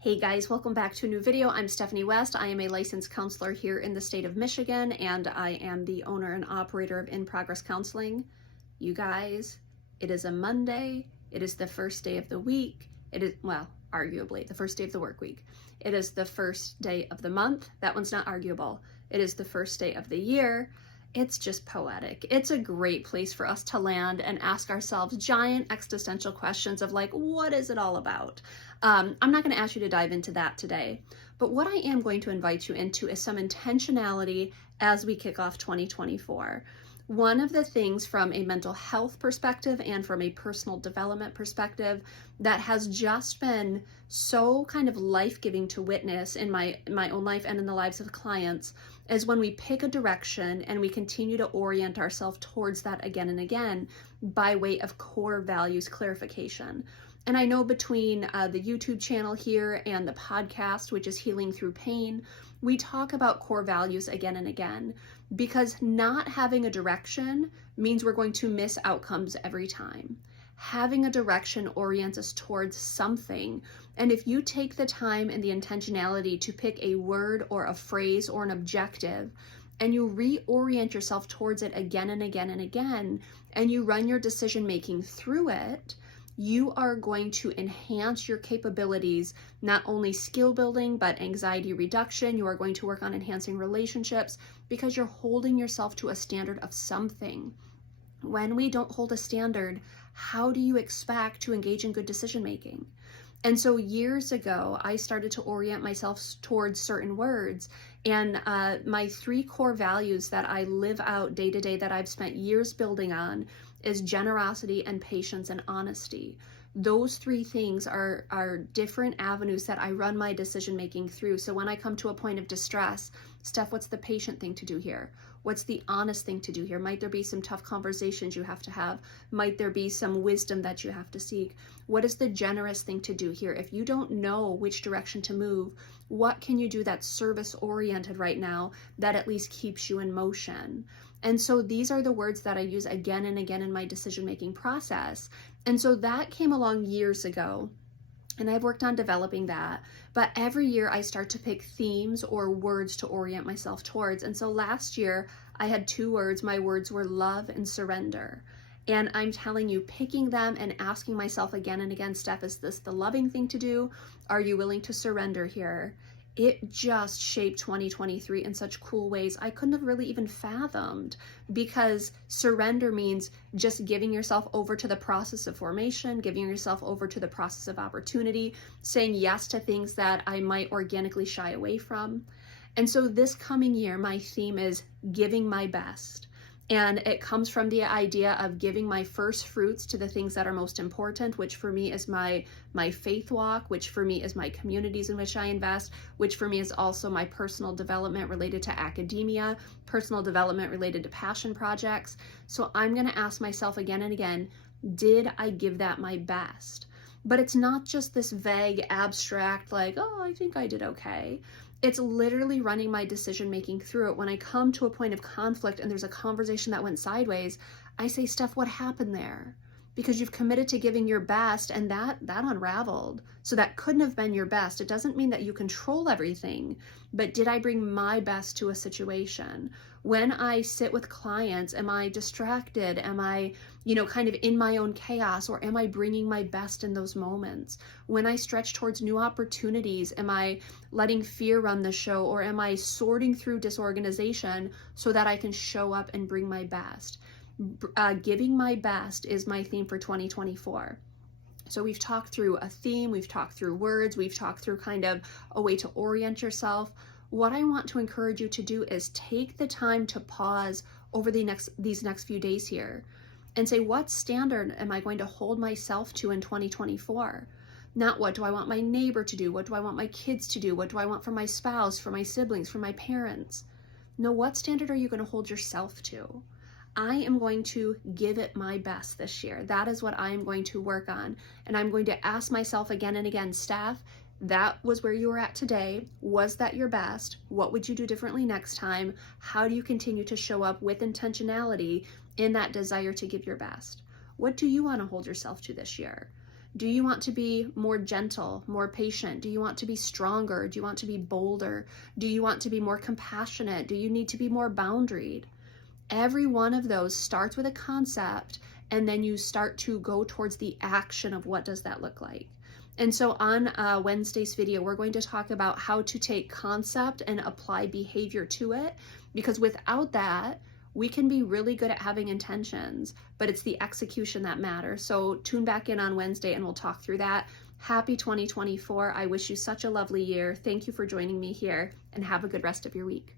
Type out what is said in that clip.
Hey guys, welcome back to a new video. I'm Stephanie West. I am a licensed counselor here in the state of Michigan, and I am the owner and operator of In Progress Counseling. You guys, it is a Monday. It is the first day of the week. It is, well, arguably the first day of the work week. It is the first day of the month. That one's not arguable. It is the first day of the year. It's just poetic. It's a great place for us to land and ask ourselves giant existential questions of like, what is it all about? I'm not going to ask you to dive into that today, but what I am going to invite you into is some intentionality as we kick off 2024. One of the things from a mental health perspective and from a personal development perspective that has just been so kind of life-giving to witness in my own life and in the lives of clients is when we pick a direction and we continue to orient ourselves towards that again and again by way of core values clarification. And I know between the YouTube channel here and the podcast, which is Healing Through Pain, we talk about core values again and again because not having a direction means we're going to miss outcomes every time. Having a direction orients us towards something. And if you take the time and the intentionality to pick a word or a phrase or an objective, and you reorient yourself towards it again and again and again, and you run your decision making through it, you are going to enhance your capabilities, not only skill building, but anxiety reduction. You are going to work on enhancing relationships because you're holding yourself to a standard of something. When we don't hold a standard, how do you expect to engage in good decision making? And so years ago, I started to orient myself towards certain words. And my three core values that I live out day to day that I've spent years building on is generosity and patience and honesty. Those three things are different avenues that I run my decision making through. So when I come to a point of distress, Steph, what's the patient thing to do here? What's the honest thing to do here? Might there be some tough conversations you have to have? Might there be some wisdom that you have to seek? What is the generous thing to do here? If you don't know which direction to move, what can you do that's service oriented right now that at least keeps you in motion? And so these are the words that I use again and again in my decision-making process. And so that came along years ago, and I've worked on developing that. But every year I start to pick themes or words to orient myself towards. And so last year I had two words. My words were love and surrender. And I'm telling you, picking them and asking myself again and again, Steph, is this the loving thing to do? Are you willing to surrender here? It just shaped 2023 in such cool ways I couldn't have really even fathomed, because surrender means just giving yourself over to the process of formation, giving yourself over to the process of opportunity, saying yes to things that I might organically shy away from. And so this coming year, my theme is giving my best. And it comes from the idea of giving my first fruits to the things that are most important, which for me is my faith walk, which for me is my communities in which I invest, which for me is also my personal development related to academia, personal development related to passion projects. So I'm going to ask myself again and again, did I give that my best? But it's not just this vague, abstract, like, oh, I think I did okay. It's literally running my decision making through it. When I come to a point of conflict and there's a conversation that went sideways, I say, Steph, what happened there? Because you've committed to giving your best, and that unraveled. So that couldn't have been your best. It doesn't mean that you control everything, but did I bring my best to a situation? When I sit with clients, am I distracted? Am I, kind of in my own chaos, or am I bringing my best in those moments? When I stretch towards new opportunities, am I letting fear run the show, or am I sorting through disorganization so that I can show up and bring my best? Giving my best is my theme for 2024. So we've talked through a theme, we've talked through words, we've talked through kind of a way to orient yourself. What I want to encourage you to do is take the time to pause over these next few days here and say, what standard am I going to hold myself to in 2024? Not what do I want my neighbor to do? What do I want my kids to do? What do I want for my spouse, for my siblings, for my parents? No, what standard are you going to hold yourself to? I am going to give it my best this year. That is what I am going to work on. And I'm going to ask myself again and again, Steph, that was where you were at today. Was that your best? What would you do differently next time? How do you continue to show up with intentionality in that desire to give your best? What do you want to hold yourself to this year? Do you want to be more gentle, more patient? Do you want to be stronger? Do you want to be bolder? Do you want to be more compassionate? Do you need to be more boundaried? Every one of those starts with a concept, and then you start to go towards the action of what does that look like. And so on Wednesday's video, we're going to talk about how to take concept and apply behavior to it, because without that, we can be really good at having intentions, but it's the execution that matters. So tune back in on Wednesday and we'll talk through that. Happy 2024. I wish you such a lovely year. Thank you for joining me here, and have a good rest of your week.